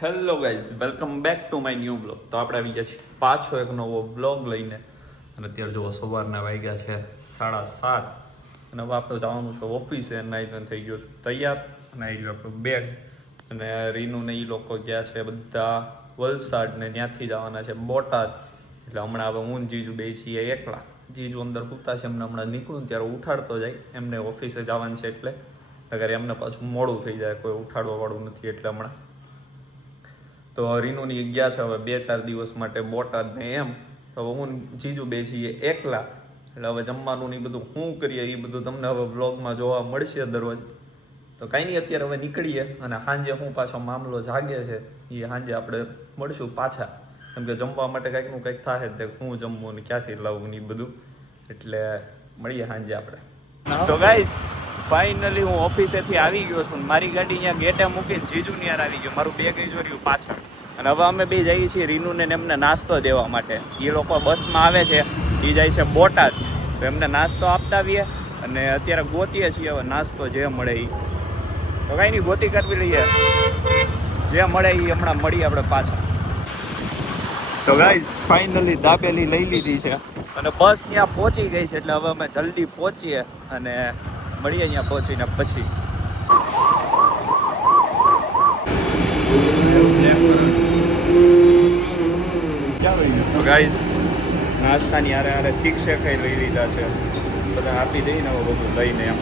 Hello guys, welcome back to my new blog. તો આપણે આવી ગયા છીએ પાછો એક નવો બ્લોગ લઈને. અને અત્યારે જો સવારના વાગ્યા છે 7:30 અને હવે આપણે જવાનું છે ઓફિસે. નાઈ થઈ ગયો છું તૈયાર અને આવી ગયો આપણું બેગ. અને રીનુ ને એ લોકો ગયા છે બધા વલસાડ ને ત્યાંથી જવાના છે બોટાદ. એટલે હમણાં હવે હું જીજુ બે છીએ એકલા. જીજુ અંદર સૂતા છે, એમને હમણાં નીકળું ત્યારે ઉઠાડતો જાય, એમને ઓફિસે જવાનું છે એટલે. અગર એમને પાછું મોડું થઈ જાય, કોઈ ઉઠાડવા વાળું નથી એટલે હમણાં. તો રીનુની ગયા છે હવે 2-4 દિવસ માટે બોટાદ ને એમ. તો હવે હું જીજુ બે છીએ એકલા. એટલે હવે જમવાનું ને એ બધું શું કરીએ એ બધું તમને હવે વ્લોગમાં જોવા મળશે દરરોજ. તો કાંઈ નહીં, અત્યારે હવે નીકળીએ અને સાંજે હું પાછો મામલો જાગે છે એ સાંજે આપણે મળશું પાછા. કેમ કે જમવા માટે કંઈકનું કંઈક થાય તે હું જમવું ને ક્યાંથી લાવવું ને એ બધું. એટલે મળીએ સાંજે આપણે. તો ગાઈસ, ફાઇનલી હું ઓફિસેથી આવી ગયો છું. મારી ગાડી અહીંયા ગેટે મૂકીને જીજુની યાર આવી ગયો. મારું બેગ જોઈ રહ્યું પાછળ. અને હવે અમે બે જઈએ છીએ રીનુને એમને નાસ્તો દેવા માટે. એ લોકો બસમાં આવે છે, એ જાય છે બોટાદ. તો એમને નાસ્તો આપતા આવીએ અને અત્યારે ગોતીએ છીએ હવે નાસ્તો જે મળે એ. તો કાંઈ નહીં, ગોતી કરવી લઈએ, જે મળે એ હમણાં મળીએ આપણે પાછા. તો ગાઈસ, ફાઇનલી દાબેલી લઈ લીધી છે અને બસ ત્યાં પહોંચી ગઈ છે. એટલે હવે અમે જલ્દી પહોંચીએ અને મળીએ અહીંયા પહોંચીને પછી. તો ગાઈસ, નાસ્તાની હારે ઠીક છે કંઈ લઈ લીધા છે, બધા આપી દઈને હવે બધું લઈને એમ.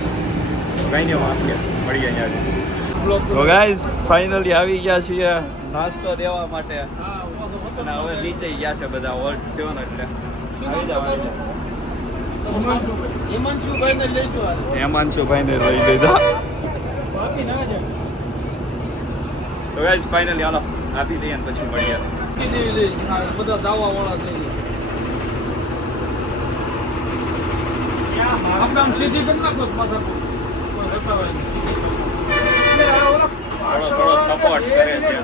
કંઈ નહીં, આપીએ, મળીએ અહીંયા. તો ગાઈસ, ફાઇનલી આવી ગયા છીએ નાસ્તો દેવા માટે. અને હવે નીચે ગયા છે બધા ઓલ્ડ થયો ને એટલે આવી જાવ. હેમાંશુભાઈને લઈ લીધા. તો ગાઈસ, ફાઇનલી હાલો આપી દઈએ ને પછી મળીએ. બધા દાવા વાળા થઈ ગયા. સીધી કરી નાખો માથા થોડો સપોર્ટ કરે છે.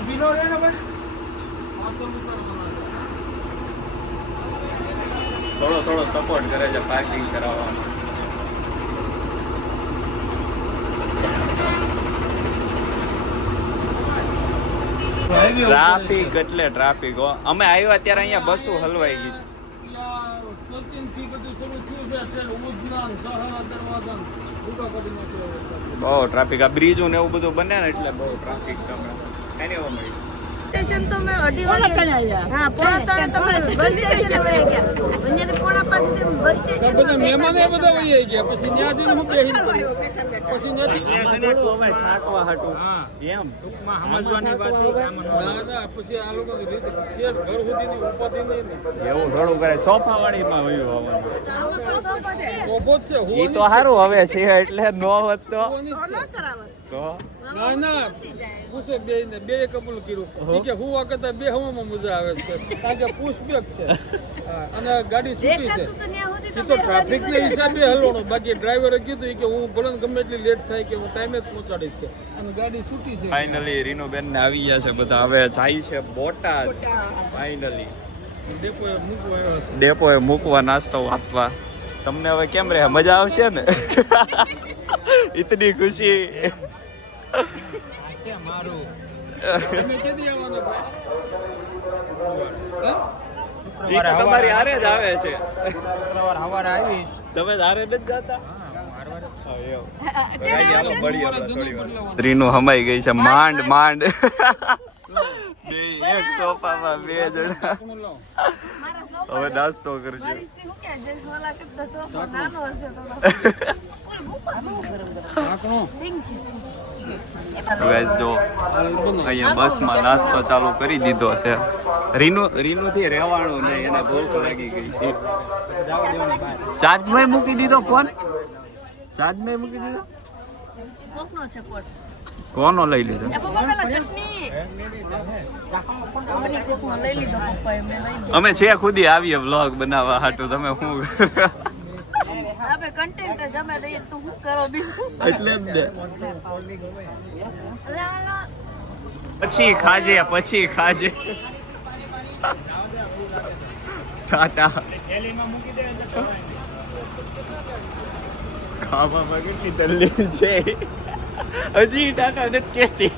થોડો સપોર્ટ કરે છે પાર્કિંગ કરાવવાનું. ટ્રાફિક એટલે ટ્રાફિક. અમે આવ્યા ત્યારે અહીંયા બસો હલવાઈ ગઈ. બહુ ટ્રાફિક. આ બ્રિજો ને એવું બધું બને ને એટલે બહુ ટ્રાફિક છે હમણાં. એની મળી સ્ટેશન તો મેં 2:30 વાગે હા પોણા 3 તમે બસ સ્ટેશન આવે ગયા. અહીંયા પોણા 5 બસ સ્ટેશન બધા મહેમાન એ બધા વહી ગયા. પછી ત્યાંથી હું બેહી પછી અમે થાકવા હતું એમ ટૂંકમાં સમજવાની વાત ના પછી આ લોકો ઘર સુધીની ઉપાધિ નહીં એવું થોડું કરે. સોફા વાળીમાં વયું ઓબો છે એ તો સારું હવે છે એટલે નો હોત તો ના પૂછે બે કબૂલ કર્યું કે હું આ કરતા બે હવામાં મજા આવે છે કારણ કે પુશબેક છે અને ગાડી છૂટી છે. એ તો ટ્રાફિક ના હિસાબે હલવાનું. બાકી ડ્રાઈવરે કીધું કે હું ભલે ગમે એટલી લેટ થાય કે હું ટાઈમે જ પહોંચાડીશ કે અને ગાડી છૂટી છે. ફાઇનલી રીનુબેન ને આવી ગયા છે બધા. હવે જાય છે બોટાદ. ફાઇનલી ડેપોએ મૂકવા નાસ્તો આપવા. તમને હવે કેમ રહે? મજા આવશે ને? ઇતની ખુશી. તમારી હારે જ આવે છે. તમે હારે નથી જતા? રીનું હમાઈ ગઈ છે માંડ. એક સોફામાં 2 જણા. હવે નાસ્તો કરજો. જો અહીંયા બસમાં નાસ્તો ચાલુ કરી દીધો છે. રીનુ થી રહેવાનું નહીં, એને ભૂખ લાગી ગઈ છે. ચાર્જમાં મૂકી દીધો ફોન. ચાર્જમાં મૂકી દીધો. કોનો લઈ લીધો? અમે છે ખુદી આવીએ વ્લોગ બનાવવા હાટું. તમે શું એટલે જ ને. પછી ખાજે ટાટા. ખાવામાં કેટલી દલીલ છે. હજી ટાટા નથી કહેતી.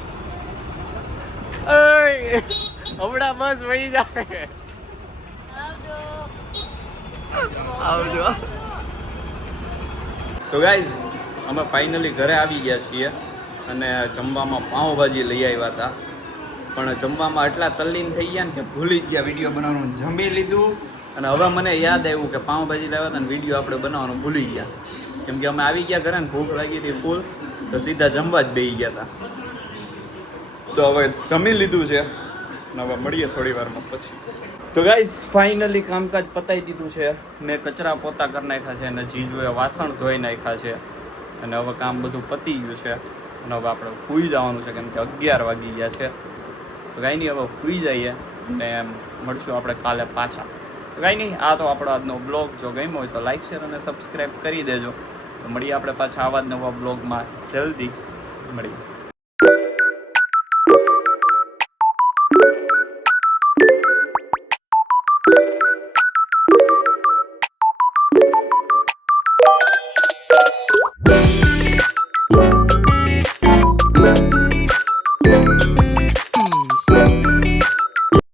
હમણાં બસ વહી જાય. આવજો. તો ગાઈઝ અમે ફાઇનલી ઘરે આવી ગયા છીએ અને જમવામાં પાઉંભાજી લઈ આવ્યા હતા, પણ જમવામાં એટલા તલ્લીન થઈ ગયા ને કે ભૂલી જ ગયા વિડીયો બનાવવાનું. જમી લીધું અને હવે મને યાદ આવ્યું કે પાઉંભાજી લાવ્યા હતા ને વિડીયો આપણે બનાવવાનું ભૂલી ગયા, કેમ કે અમે આવી ગયા ઘરે ને ભૂખ લાગી હતી ફૂલ, તો સીધા જમવા જ બેસી ગયા હતા. તો હવે જમી લીધું છે અને હવે મળીએ થોડી વારમાં પછી. તો ગાઈસ ફાઇનલી કામકાજ પતાવી દીધું છે. મેં કચરા પોતા કરી નાખ્યા છે અને જીજુએ વાસણ ધોઈ નાખ્યા છે અને હવે કામ બધું પતી ગયું છે અને હવે આપણે સૂઈ જવાનું છે, કેમ કે 11 વાગી ગયા છે. તો કાંઈ નહીં, હવે સૂઈ જઈએ અને મળશું આપણે કાલે પાછા. તો કાંઈ નહીં, આ તો આપણો આજનો બ્લોગ જો ગમ્યો હોય તો લાઈક શેર અને સબસ્ક્રાઈબ કરી દેજો. તો મળીએ આપણે પાછા આવા જ નવા બ્લોગમાં જલ્દી મળીએ.